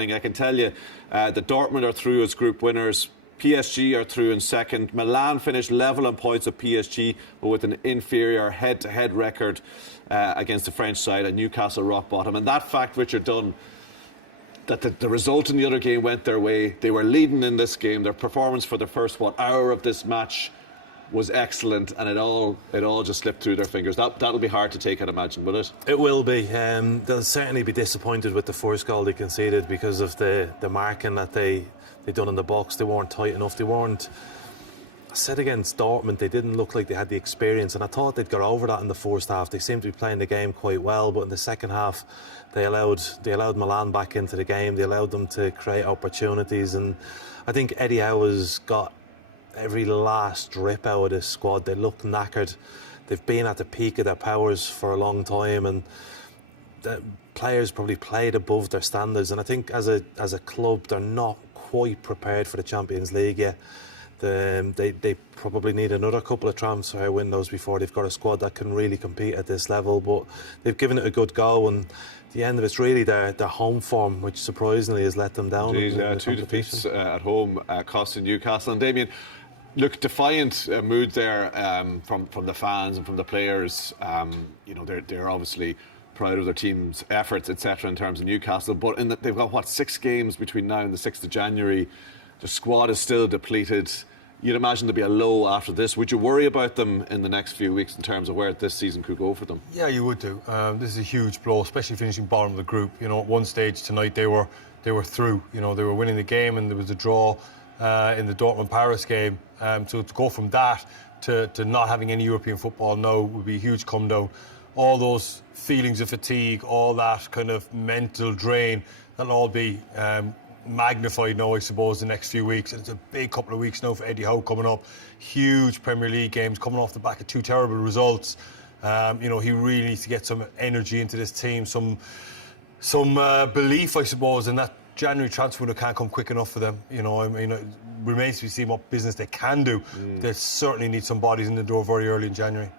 happening. I can tell you that Dortmund are through as group winners. PSG are through in second. Milan finished level on points with PSG, but with an inferior head-to-head record against the French side, and Newcastle rock bottom. And that fact, Richard Dunne, that the result in the other game went their way. They were leading in this game. Their performance for the first hour of this match was excellent, and it all just slipped through their fingers. That'll be hard to take, I'd imagine, will it? It will be. They'll certainly be disappointed with the first goal they conceded because of the marking that they done in the box. They weren't tight enough. They weren't. I said against Dortmund, they didn't look like they had the experience, and I thought they'd got over that in the first half. They seemed to be playing the game quite well, but in the second half, they allowed Milan back into the game. They allowed them to create opportunities, and I think Eddie Howe has got every last drip out of this squad. They look knackered. They've been at the peak of their powers for a long time, and the players probably played above their standards. And I think as a club, they're not quite prepared for the Champions League yet. They probably need another couple of transfer windows before they've got a squad that can really compete at this level. But they've given it a good go, and at the end of it's really their home form, which surprisingly has let them down. Indeed, two defeats at home costing Newcastle. And Damien, look, defiant mood there from the fans and from the players. They're obviously proud of their team's efforts, etc., in terms of Newcastle. But they've got 6 games between now and the 6th of January. The squad is still depleted. You'd imagine there'd be a low after this. Would you worry about them in the next few weeks in terms of where this season could go for them? Yeah, you would do. This is a huge blow, especially finishing bottom of the group. You know, at one stage tonight they were through. You know, they were winning the game, and there was a draw in the Dortmund-Paris game. So to go from that to not having any European football now would be a huge come down. All those feelings of fatigue, all that kind of mental drain, that'll all be magnified now, I suppose, the next few weeks. And it's a big couple of weeks now for Eddie Howe coming up. Huge Premier League games coming off the back of 2 terrible results. He really needs to get some energy into this team, some belief, I suppose, in that January transfer window can't come quick enough for them. You know, I mean, it remains to be seen what business they can do. They certainly need some bodies in the door very early in January.